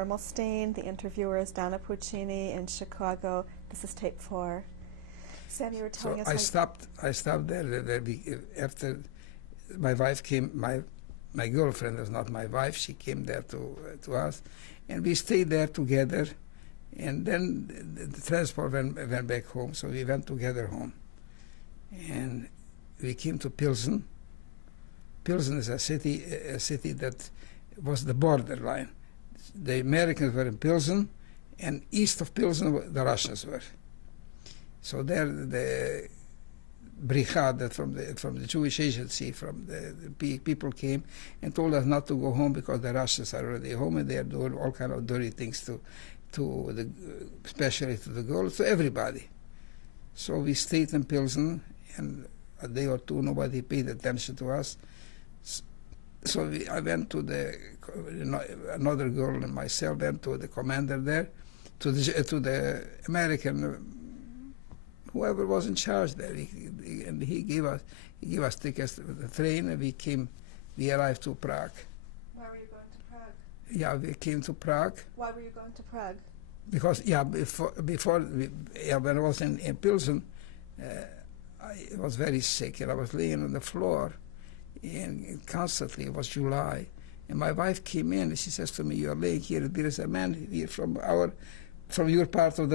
Mermelstein. The interviewer is Donna Puccini in Chicago. This is tape 4. Sam, you were telling us. I stopped there after my wife came. My girlfriend was not my wife. She came there to us, and we stayed there together. And then the transport went back home, so we went together home. And we came to Pilsen. Pilsen is a city that was the borderline. The Americans were in Pilsen, and east of Pilsen the Russians were. So there the brigade from the Jewish agency, from the people came and told us not to go home because the Russians are already home and they are doing all kind of dirty things especially to the girls, to everybody. So we stayed in Pilsen, and a day or two nobody paid attention to us. So I went to another girl and myself went to the commander there, to the American, whoever was in charge there, and he gave us tickets to the train, and we arrived to Prague. Why were you going to Prague? Yeah, we came to Prague. Why were you going to Prague? Because when I was in Pilsen, I was very sick, and I was laying on the floor, and constantly, it was July, and my wife came in, and she says to me, "You are laying here. There is a man here from your part of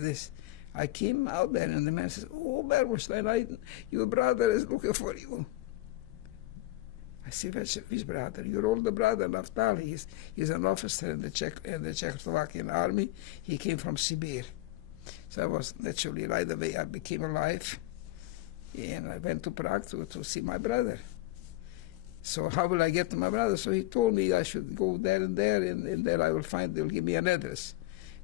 this." I came out there, and the man says, "Oh, Mermelstein, your brother is looking for you." I said, "Which brother?" "Your older brother, Naftali. He's an officer in the Czechoslovakian army. He came from Sibir." So I was naturally, right away, I became alive, and I went to Prague to see my brother. So how will I get to my brother? So he told me I should go there, and there I will find, they'll give me an address.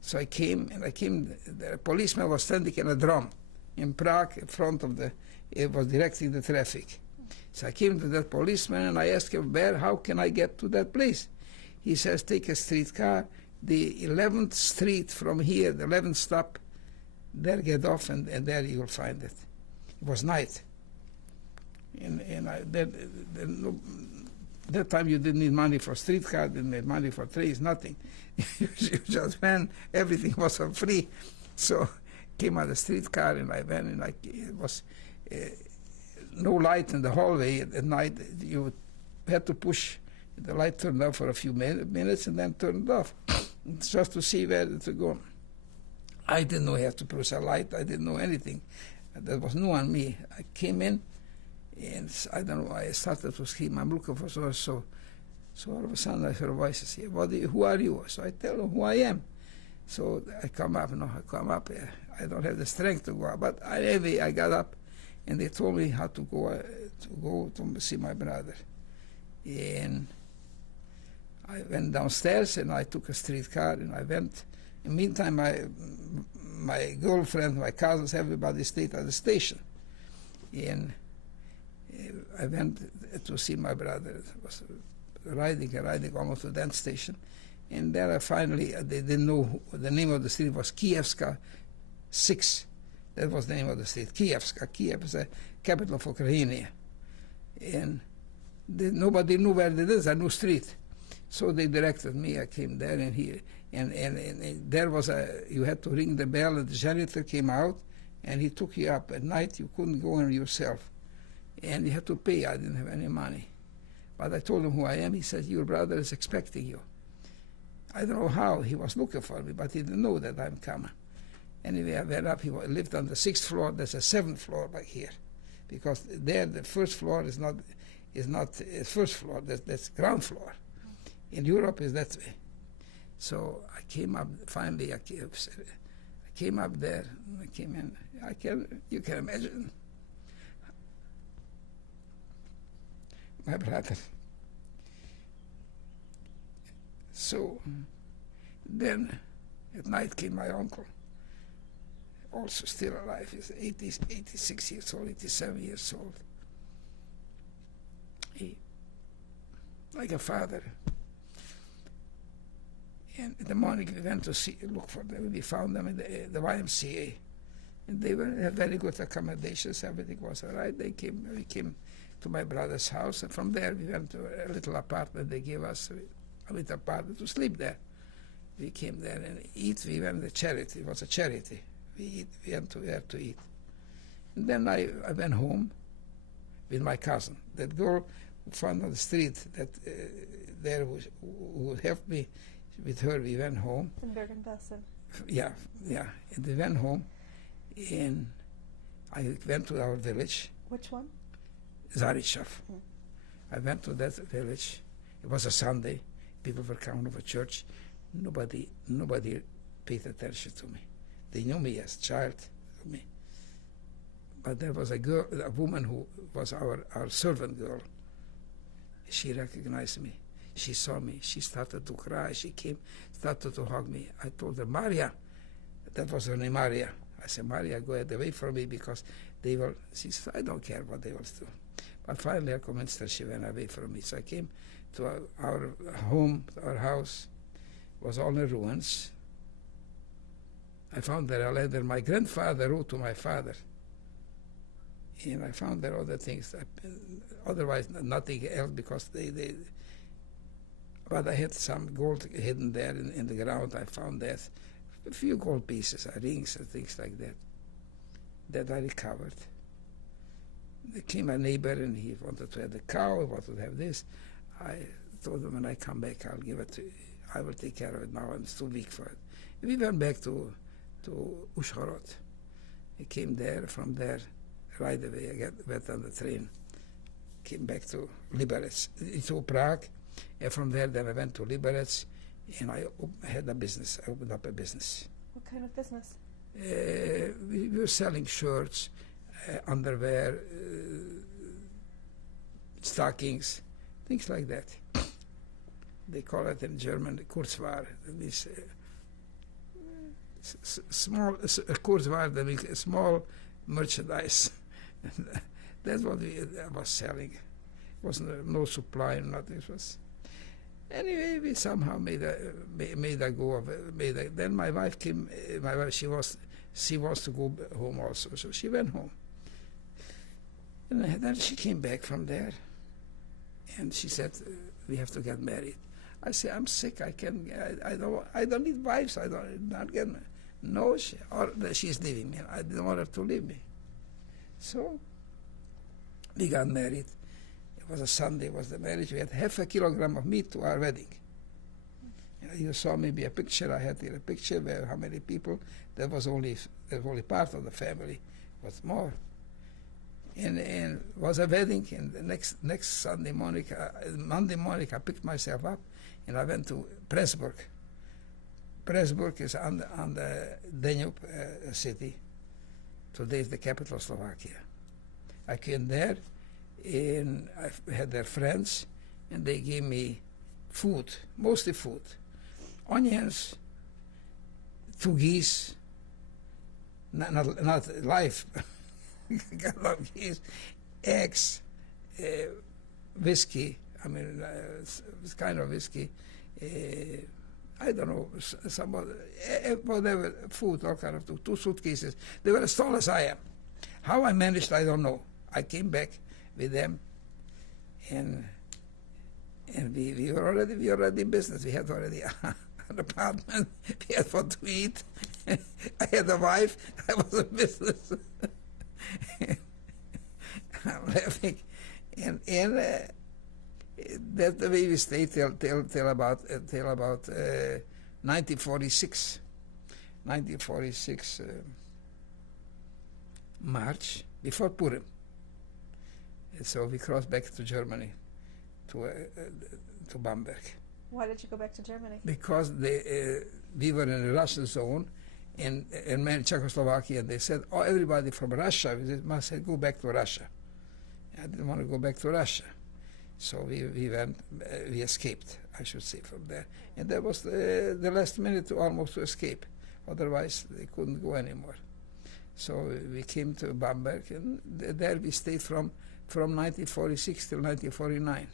So I came, the policeman was standing in a drum in Prague in front of it was directing the traffic. So I came to that policeman, and I asked him, how can I get to that place? He says, take a streetcar, the 11th street from here, the 11th stop, there get off, and there you will find it. It was night. And that time you didn't need money for streetcar, didn't need money for trains, nothing. You just went, everything was for free. So came on the streetcar, and I went, and it was no light in the hallway at night. You had to push, the light turned on for a few minutes and then turned off, just to see where to go. I didn't know you have to push a light. I didn't know anything. That was new on me. I came in, and I don't know, I started to scream, I'm looking for so all of a sudden I heard voices here, who are you? So I tell them who I am. So I come up, I don't have the strength to go up, but anyway, I got up, and they told me how to go to see my brother. And I went downstairs, and I took a streetcar, and I went. In the meantime, my girlfriend, my cousins, everybody stayed at the station. And I went to see my brother. It was riding almost to that station. And there I finally, they didn't know, the name of the street was Kievska 6. That was the name of the street, Kievska. Kiev is the capital of Ukraine. And nobody knew where it is, a new street. So they directed me, I came there, and there was you had to ring the bell, and the janitor came out, and he took you up. At night, you couldn't go in yourself. And you had to pay. I didn't have any money. But I told him who I am. He said, your brother is expecting you. I don't know how. He was looking for me, but he didn't know that I'm coming. Anyway, I went up. He lived on the 6th floor. There's a 7th floor back here. Because there, the first floor is not first floor. That's ground floor. In Europe, is that way. So I came up, finally, I came up there. I came in. You can imagine. My brother. So then at night came my uncle, also still alive. He's 86 years old, 87 years old. He, like a father. And in the morning we went to look for them. We found them in the YMCA. And they had very good accommodations. Everything was all right. We came to my brother's house, and from there we went to a little apartment. They gave us a little apartment to sleep there. We came there and eat. We went to charity. It was a charity. We went to there to eat. And then I went home with my cousin. That girl who found on the street that there who helped me with her, we went home. In Bergen-Belsen. Yeah. And we went home, and I went to our village. Which one? Zarichov. I went to that village. It was a Sunday. People were coming over church. Nobody paid attention to me. They knew me as a child, but there was a woman who was our servant girl. She recognized me. She saw me. She started to cry. She came, started to hug me. I told her, Maria. That was her name, Maria. I said, Maria, go away from me because they will. She said, I don't care what they will do. But finally, I convinced her. She went away from me. So I came to our home, our house. Was all in ruins. I found there a letter my grandfather wrote to my father. And I found there other things. Otherwise, nothing else because but I had some gold hidden there in the ground. I found that. A few gold pieces, rings and things like that. That I recovered. There came a neighbor and he wanted to have the cow, he wanted to have this. I told him when I come back, I'll give it to you. I will take care of it now. I'm too weak for it. We went back to Uzhhorod. We came there. From there, right away, I went on the train. Came back to Liberec, to Prague. And from there, then I went to Liberec, and I had a business. I opened up a business. What kind of business? We were selling shirts, underwear, stockings, things like that. They call it in German Kurzware. That means small Kurzware. That means small merchandise. That's what I was selling. It wasn't no supply, nothing. It was anyway. We somehow made a go of it. Then my wife came. My wife, she wants to go home also, so she went home. And then she came back from there, and she said, "We have to get married." I say, I'm sick. I don't need wives. I don't not get married. No, she's leaving me. I didn't want her to leave me. So we got married. It was a Sunday. Was the marriage? We had half a kilogram of meat to our wedding. You saw maybe a picture. I had here a picture where how many people. That was only part of the family. It was more. And was a wedding. And the next Monday morning, I picked myself up. And I went to Pressburg. Pressburg is on the Danube city. Today is the capital of Slovakia. I came there, and I had their friends, and they gave me food, mostly food. Onions, 2 geese, not live, got a lot of geese, eggs, whiskey. I mean, it's kind of whiskey. I don't know, some whatever, food, all kind of 2 suitcases. They were as tall as I am. How I managed, I don't know. I came back with them, and we were already in business. We had already an apartment. We had what to eat. I had a wife. I was in business. I'm laughing, and that's the way we stayed till about 1946. 1946 March, before Purim. So we crossed back to Germany, to Bamberg. Why did you go back to Germany? Because we were in a Russian zone, in Czechoslovakia, and they said, "Oh, everybody from Russia must go back to Russia." I didn't want to go back to Russia. So we escaped, I should say, from there. And that was the last minute almost to escape. Otherwise, they couldn't go anymore. So we came to Bamberg, and there we stayed from 1946 till 1949.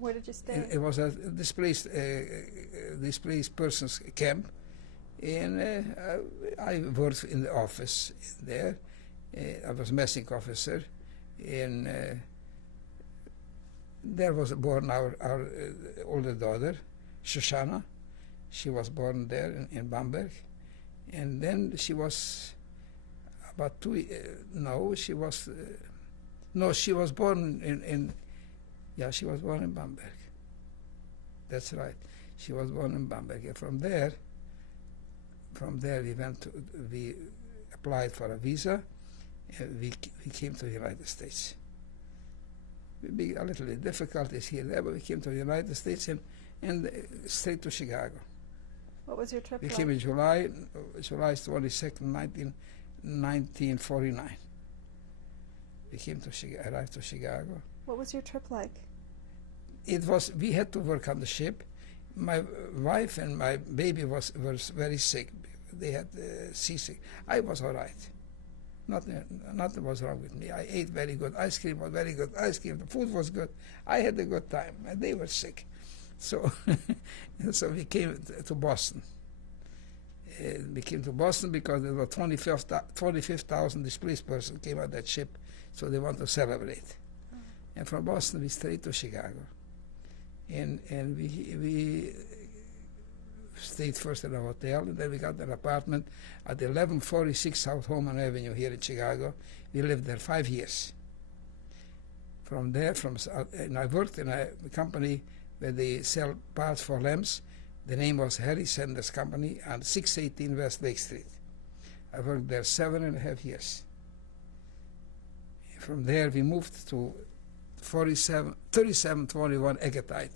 Where did you stay? It was a displaced persons camp, and I worked in the office there. I was messing officer, and there was born our older daughter, Shoshana. She was born there in Bamberg. And then she was about she was born she was born in Bamberg. That's right. She was born in Bamberg. And from there we applied for a visa. We came to the United States. We a little difficulties here there, but we came to the United States and straight to Chicago. What was your trip We like? came in July 22nd, 1949. We came to arrived to Chicago. What was your trip like? We had to work on the ship. My wife and my baby was very sick. They had seasick. I was all right. Nothing was wrong with me. I ate very good. Ice cream was very good. Ice cream, the food was good. I had a good time, and they were sick. So, so we came to Boston. We came to Boston because there were 25,000 displaced persons came on that ship, so they want to celebrate. And from Boston, we straight to Chicago. And we stayed first in a hotel, and then we got an apartment at 1146 South Holman Avenue here in Chicago. We lived there 5 years. From there, and I worked in a company where they sell parts for lamps. The name was Harry Sanders Company on 618 West Lake Street. I worked there 7.5 years. From there, we moved to 3721 Eggetite.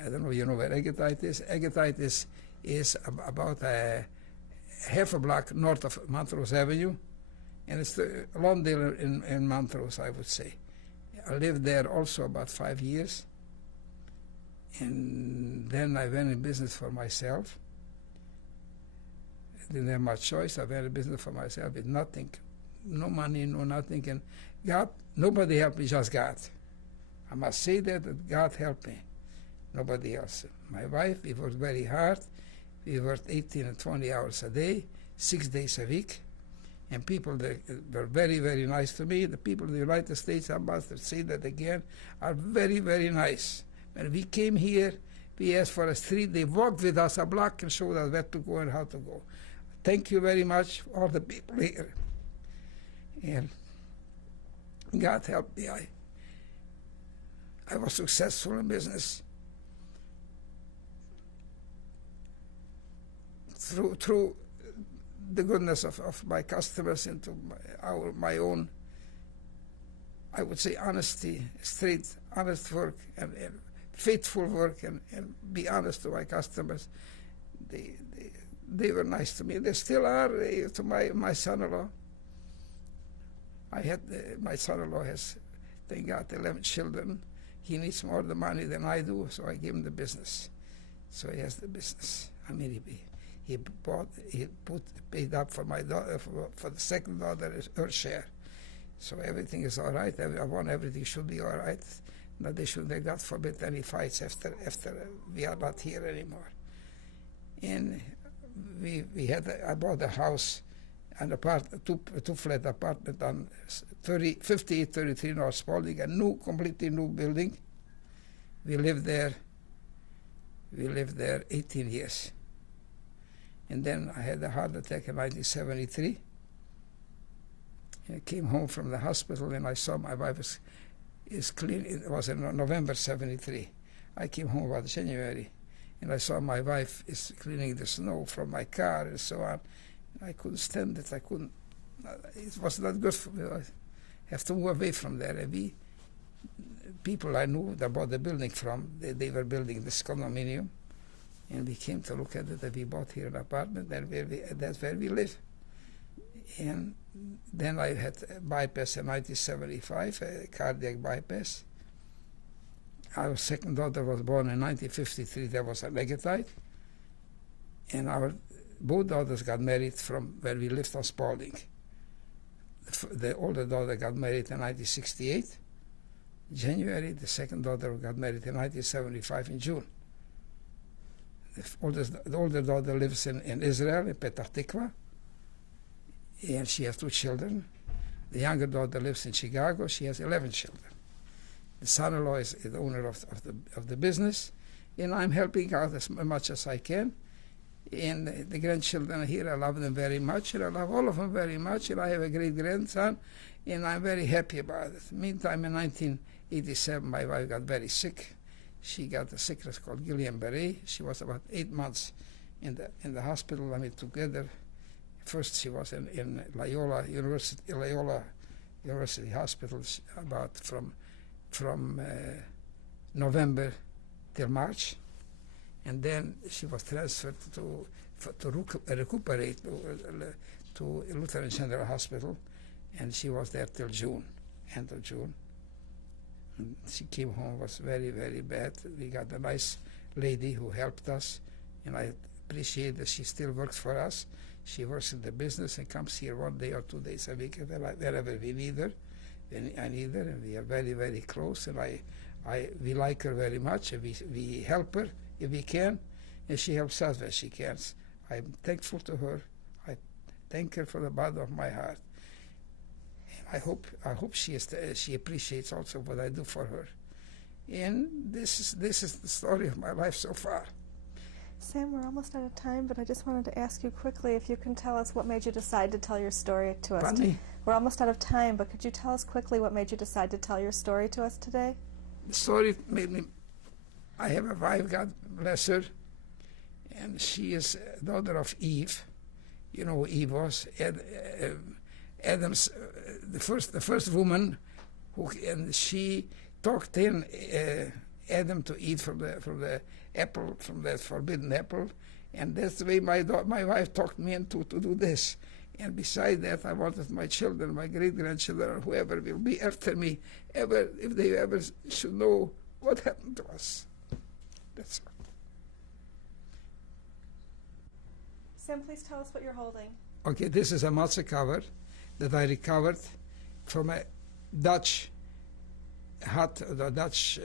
I don't know if you know where Eggetite is. Eggetite is about half a block north of Montrose Avenue, and it's the Lawndale in Montrose, I would say. I lived there also about 5 years, and then I went in business for myself. I didn't have much choice. I went in business for myself with nothing, no money, no nothing, and God, nobody helped me, just God. I must say that God helped me, nobody else. My wife, we worked very hard. We worked 18 and 20 hours a day, 6 days a week. And people that were very, very nice to me. The people in the United States, I must say that again, are very, very nice. When we came here, we asked for a street. They walked with us a block and showed us where to go and how to go. Thank you very much, all the people here. And God helped me. I was successful in business through the goodness of my customers and to my own, I would say, honesty, straight, honest work and faithful work and be honest to my customers. They were nice to me. They still are to my son-in-law. My son-in-law has, thank God, 11 children. He needs more the money than I do, so I gave him the business. So he has the business. I mean, he paid up for my daughter, for the second daughter, her share. So everything is all right. I want everything should be all right. But they should, God forbid, any fights after we are not here anymore. And I bought a house, a two-flat apartment on 5833 North Spalding, a completely new building. We lived there 18 years. And then I had a heart attack in 1973. I came home from the hospital and I saw my wife is clean. It was in November 73. I came home about January and I saw my wife is cleaning the snow from my car and so on. I couldn't stand it. It was not good for me. I have to move away from there. And people I knew that bought the building from, they were building this condominium. And we came to look at it, and we bought here an apartment, and that's where we live. And then I had a bypass in 1975, a cardiac bypass. Our second daughter was born in 1953. There was a Eggetite. And both daughters got married from where we lived on Spalding. The older daughter got married in 1968, January. The second daughter got married in 1975 in June. The older daughter lives in Israel, in Petah Tikva, and she has 2 children. The younger daughter lives in Chicago. She has 11 children. The son-in-law is the owner of the business, and I'm helping out as much as I can. And the grandchildren here, I love them very much, and I love all of them very much, and I have a great grandson, and I'm very happy about it. Meantime, in 1987, my wife got very sick. She got a sickness called Guillain-Barré. She was about 8 months in the hospital. I mean, together. First, she was in Loyola University Hospital about from November till March, and then she was transferred to recuperate to Lutheran General Hospital, and she was there till June, end of June. And she came home, was very, very bad. We got a nice lady who helped us, and I appreciate that she still works for us. She works in the business and comes here 1 day or 2 days a week wherever we need her. I need her, and we are very, very close, and we like her very much, and we help her if we can, and she helps us when she can. I'm thankful to her. I thank her from the bottom of my heart. I hope she appreciates also what I do for her. And this is the story of my life so far. Sam, we're almost out of time, but I just wanted to ask you quickly if you can tell us what made you decide to tell your story to us. Pardon me? We're almost out of time, but could you tell us quickly what made you decide to tell your story to us today? The story made me... I have a wife, God bless her, and she is daughter of Eve. You know who Eve was? Adam's the first woman and she talked in Adam to eat from the apple, from that forbidden apple, and that's the way my wife talked me into to do this. And beside that, I wanted my children, my great-grandchildren, or whoever will be after me, if they ever should know what happened to us. That's all. Sam, please tell us what you're holding. Okay, this is a matzo cover that I recovered from a Dutch hut, the Dutch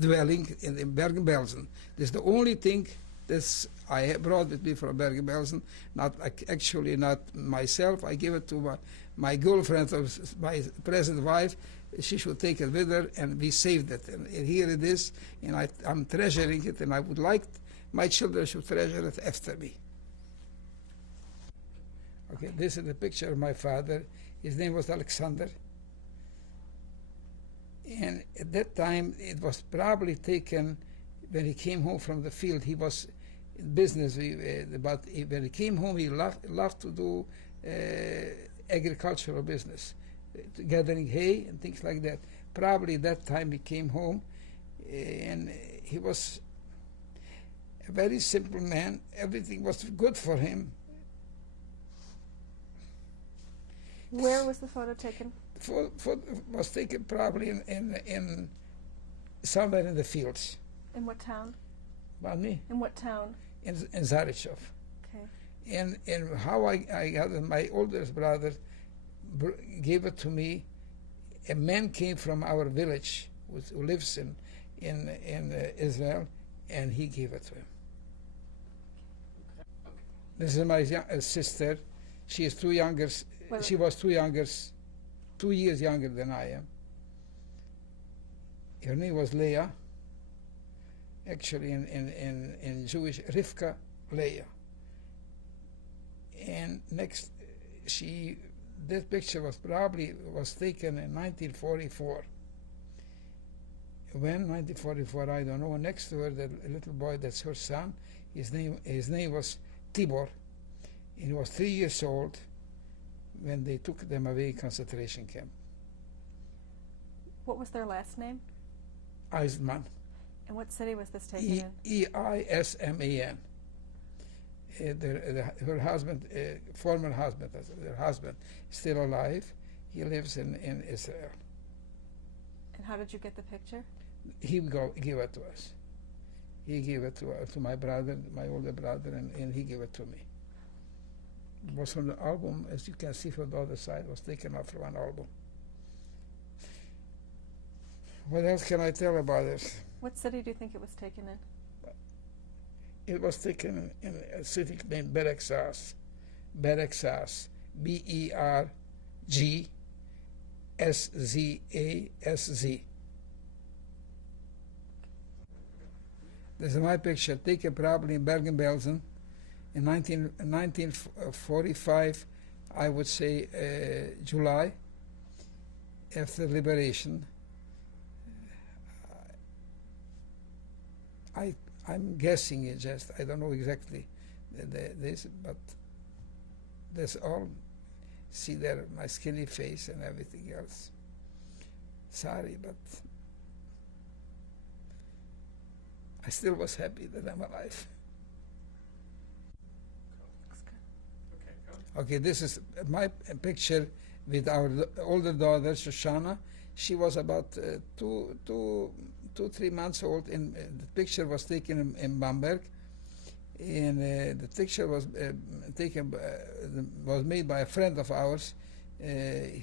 dwelling in Bergen-Belsen. This is the only thing that I brought with me from Bergen-Belsen. Actually not myself. I gave it to my girlfriend, my present wife. She should take it with her, and we saved it. And here it is, and I'm treasuring it, and I would like my children should treasure it after me. Okay, this is the picture of my father. His name was Alexander. And at that time, it was probably taken when he came home from the field. He was in business, but when he came home, he loved to do agricultural business, gathering hay and things like that. Probably that time he came home, and he was a very simple man. Everything was good for him. Where was the photo taken? Photo was taken probably in somewhere in the fields. In what town? Pardon me? In what town? In Zarichov. Okay. And how I got it, my oldest brother gave it to me. A man came from our village who lives in Israel, and he gave it to him. This is my sister. She is two younger. Well, she was 2 years younger than I am. Her name was Leah. Actually, in Jewish, Rivka Leah. And next, that picture was taken in 1944. When 1944, I don't know. Next to her, the little boy, that's her son. His name was Tibor. And he was 3 years old when they took them away concentration camp. What was their last name? Eisman. And what city was this taken in? Eisman. Her husband, former husband, their husband, is still alive. He lives in Israel. And how did you get the picture? He gave it to us. He gave it to my brother, my older brother, and he gave it to me. It was from the album, as you can see from the other side, it was taken off from an album. What else can I tell about it? What city do you think it was taken in? It was taken in a city named Bergsas. Bergsas. Bergsaszz. This is my picture, taken probably in Bergen-Belsen in 1945, I would say July, after liberation. I'm guessing it just, I don't know exactly this, but that's all. See there, my skinny face and everything else. Sorry, but I still was happy that I'm alive. Okay, this is my picture with our older daughter, Shoshana. She was about 3 months old, and the picture was taken in Bamberg. And the picture was was made by a friend of ours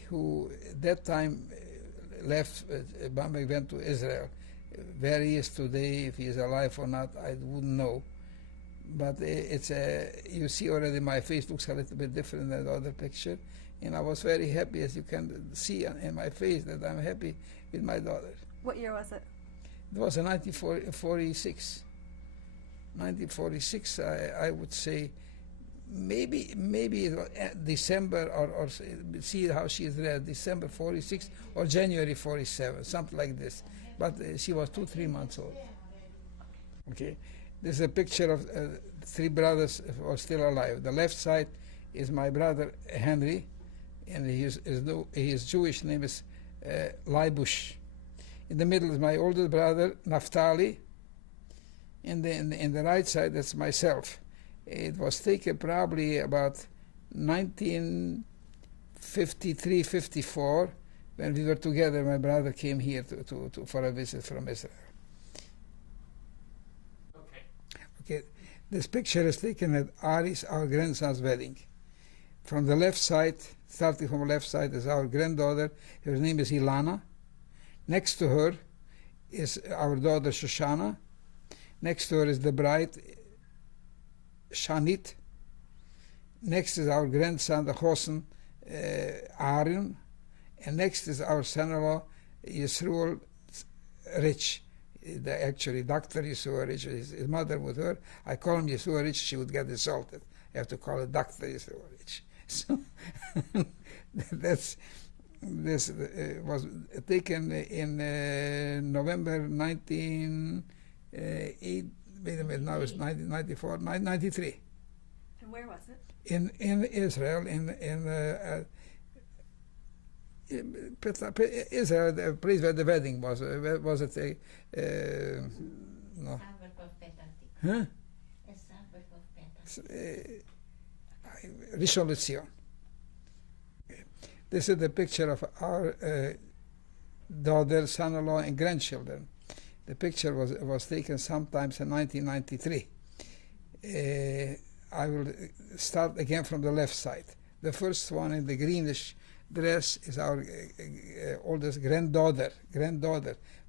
who at that time left Bamberg, went to Israel. Where he is today, if he is alive or not, I wouldn't know. But it's you see already my face looks a little bit different than the other picture, and I was very happy, as you can see in my face, that I'm happy with my daughter. What year was it? It was in 1946. 1946, I would say, maybe it was December or see how she is there, December 46 or January 47, something like this. But she was 2-3 months old. Okay, this is a picture of 3 brothers who are still alive. The left side is my brother Henry, and his Jewish name is Leibush. In the middle is my older brother Naftali. In the right side, that's myself. It was taken probably about 1953-54, when we were together. My brother came here for a visit from Israel. Okay, this picture is taken at Ari's, our grandson's wedding. From the left side, starting from the left side, is our granddaughter. Her name is Ilana. Next to her is our daughter Shoshana. Next to her is the bride, Shanit. Next is our grandson, the Hosen, Aaron. And next is our son-in-law, Yisroel Rich. Actually, Dr. Yisroel Rich, his mother with her. I call him Yisroel Rich, she would get insulted. I have to call it Dr. Yisroel Rich. So this was taken in November 19... wait a minute, now it's 1994, 1993. And where was it? In Israel, in Israel, the place where the wedding was. Was it a no? Huh? Rishon LeZion. This is the picture of our daughter, son-in-law, and grandchildren. The picture was taken sometimes in 1993. I will start again from the left side. The first one in the greenish dress is our oldest granddaughter.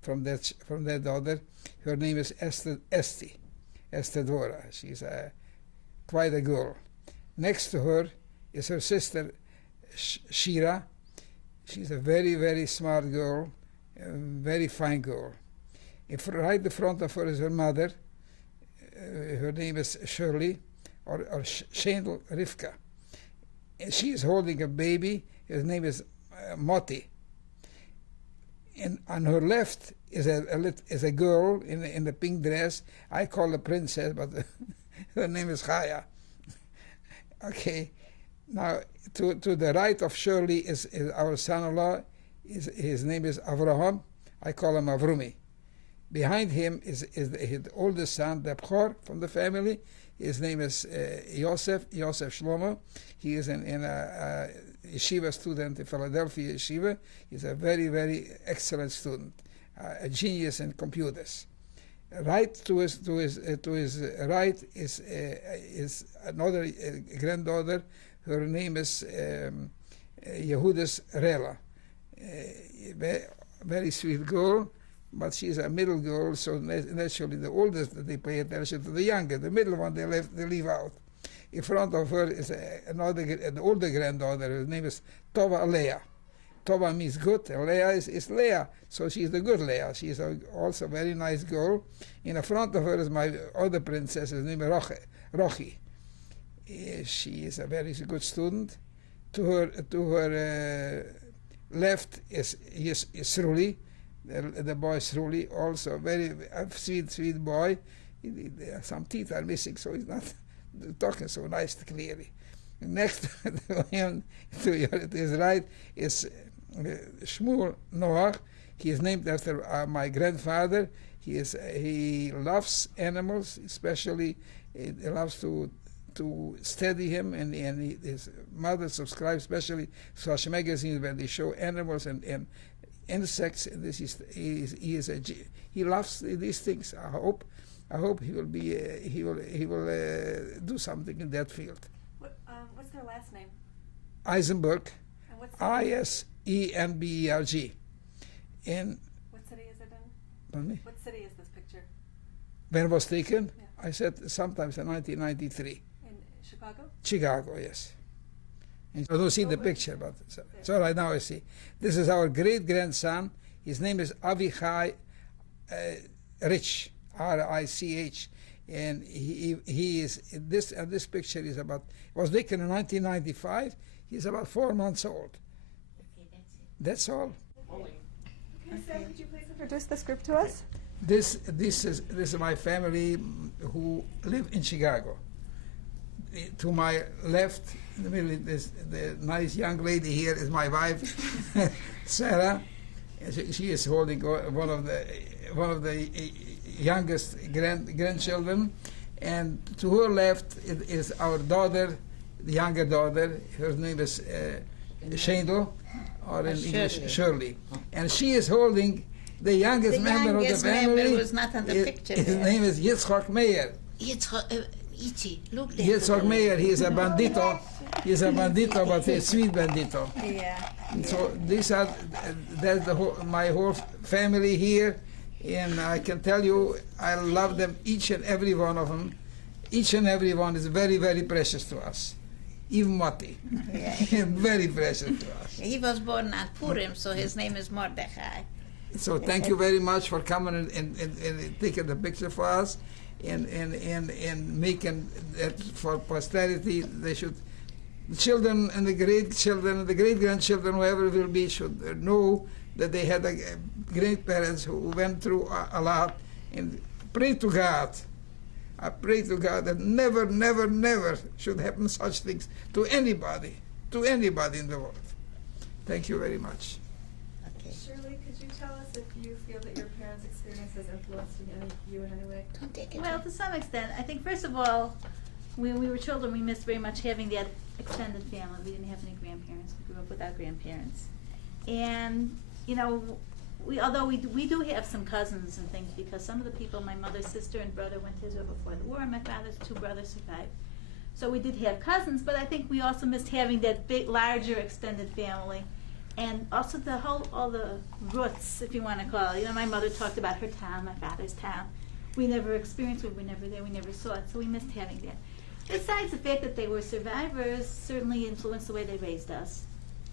From that daughter. Her name is Esther Dora. She's quite a girl. Next to her is her sister Shira. She's a very, very smart girl, a very fine girl. Right in front of her is her mother. Her name is Shirley, or Shendel Rivka. And she is holding a baby. His name is Moti. And on her left is a girl in the pink dress. I call her princess, but her name is Chaya. Okay. Now, to the right of Shirley is our son-in-law. His name is Avraham. I call him Avrumi. Behind him is his oldest son, the Bchor, from the family. His name is Yosef Shlomo. He is in a yeshiva student in Philadelphia yeshiva. He's a very, very excellent student, a genius in computers. Right to his right is another granddaughter. Her name is Yehudis Rela. Very sweet girl. But she's a middle girl, so naturally the oldest they pay attention to the younger. The middle one they leave out. In front of her is an older granddaughter. Her name is Tova Alea. Tova means good, and Leah is Leah, so she's the good Leah. She's also a very nice girl. In the front of her is my other princess, her name is Rochi. She is a very good student. To her left is Sruli, the boy Sruli, also a very sweet boy. Some teeth are missing, so he's not talking so nice clearly. Next to him, to his right, is Shmuel Noach. He is named after my grandfather. He loves animals, especially he loves to study him, and his mother subscribes especially to such magazines where they show animals and insects. This is he loves these things. I hope he will be he will do something in that field. What's their last name? Eisenberg, And what's Isenberg. In what city is it in? pardon me? What city is this picture? When it was taken, Yeah. I said sometimes in 1993. In Chicago? Chicago, yes. And I don't see the picture, but so right now I see. This is our great-grandson. His name is Avichai Rich, R-I-C-H. And he is, this picture is about, was taken in 1995. He's about 4 months old. Okay, That's all. Okay, Sam, would you please introduce this group to us? This is my family who live in Chicago. To my left, in the middle, the nice young lady here is my wife, Sarah. She is holding one of the youngest grandchildren, and to her left is our daughter, the younger daughter. Her name is Shandel, or in English Shirley, and she is holding the youngest member of the family. Member was not on the picture. His name is Yitzchak Meir. Ichi, look there. Yitzchak Meir, he is a bandito. He's a bandito, but he's a sweet bandito. Yeah. So that's my whole family here, and I can tell you, I love them, each and every one of them. Each and every one is very, very precious to us. Even Mati, Yeah. very precious to us. He was born at Purim, so his name is Mordechai. So thank you very much for coming and taking the picture for us, and making that for posterity. They should, the children and the grandchildren and the great-grandchildren, whoever will be, should know that they had great parents who went through a lot, and pray to God. I pray to God that never, never, never should happen such things to anybody in the world. Thank you very much. Okay. Shirley, could you tell us if you feel that your parents' experience has influenced you in any way? Don't take it. Well, to some extent. I think, first of all, when we were children, we missed very much having that extended family. We didn't have any grandparents. We grew up without grandparents. And, although we do have some cousins and things, because some of the people, my mother's sister and brother went to Israel before the war, and my father's 2 brothers survived. So we did have cousins, but I think we also missed having that big, larger extended family. And also all the roots, if you want to call it. My mother talked about her town, my father's town. We never experienced it, we were never there, we never saw it, so we missed having that. Besides the fact that they were survivors, certainly influenced the way they raised us.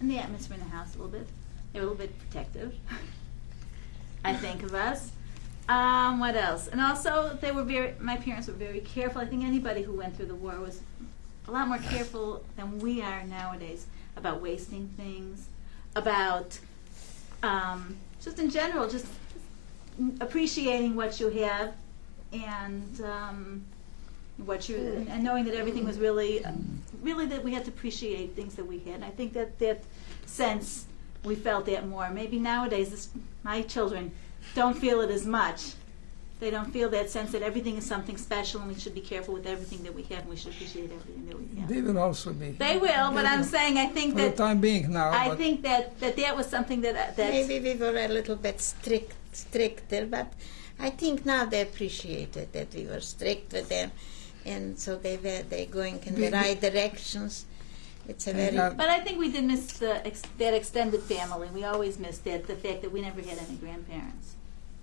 And the atmosphere in the house a little bit. They were a little bit protective, I think, of us. What else? And also, my parents were very careful. I think anybody who went through the war was a lot more careful than we are nowadays about wasting things, about just in general, just appreciating what you have, and and knowing that everything was really that we had to appreciate things that we had. And I think that sense, we felt that more. Maybe nowadays, my children don't feel it as much. They don't feel that sense that everything is something special, and we should be careful with everything that we have, and we should appreciate everything that we have. They will also be. They will, but I'm saying, I think for that the time being now. I think that was something that Maybe we were a little bit stricter, but I think now they appreciated that we were strict with them, and so they're going in the right directions. It's a very. But I think we did miss that extended family. We always missed that, the fact that we never had any grandparents,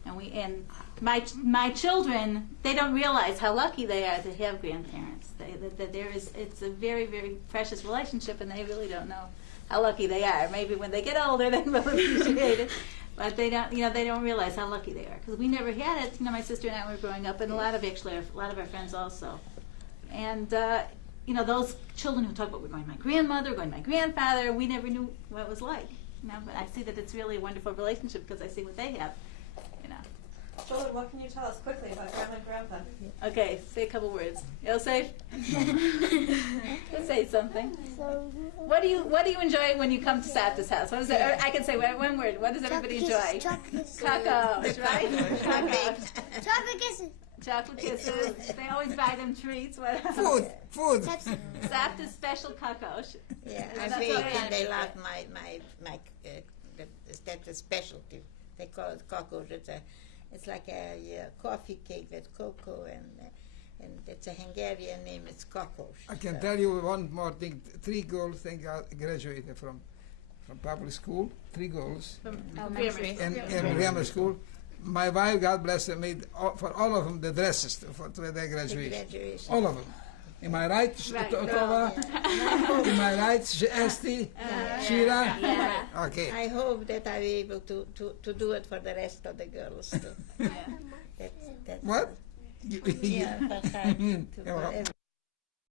and my children, they don't realize how lucky they are to have grandparents. It's a very, very precious relationship, and they really don't know how lucky they are. Maybe when they get older, they will appreciate it. But they don't, they don't realize how lucky they are. Because we never had it. My sister and I were growing up, and a lot of our friends also. And, those children who talk about, we're going to my grandmother, we're going to my grandfather, we never knew what it was like. But I see that it's really a wonderful relationship because I see what they have, Joel, what can you tell us quickly about Grandma and Grandpa? Okay, say a couple words. Yosef? Say something. What do you enjoy when you come to Sabta's house? What is it? I can say one word. What does everybody enjoy? Kakos, right? Chocolate kisses. Chocolate kisses. They always buy them treats. Food. Sabta's special kakos. Yeah, That's I bake what I and they like. love my that's a specialty. They call it kakos. It's like a coffee cake with cocoa and it's a Hungarian name. It's kakos. I can tell you one more thing. 3 girls graduated from public school. 3 girls From elementary. in grammar school. My wife, God bless her, made for all of them the dresses for their graduation. All of them. Am I right, Tova? Am I right, Esti? Shira? Yeah. Okay. I hope that I'll be able to do it for the rest of the girls too. Yeah. That's What? yeah, for her, Yeah. for every-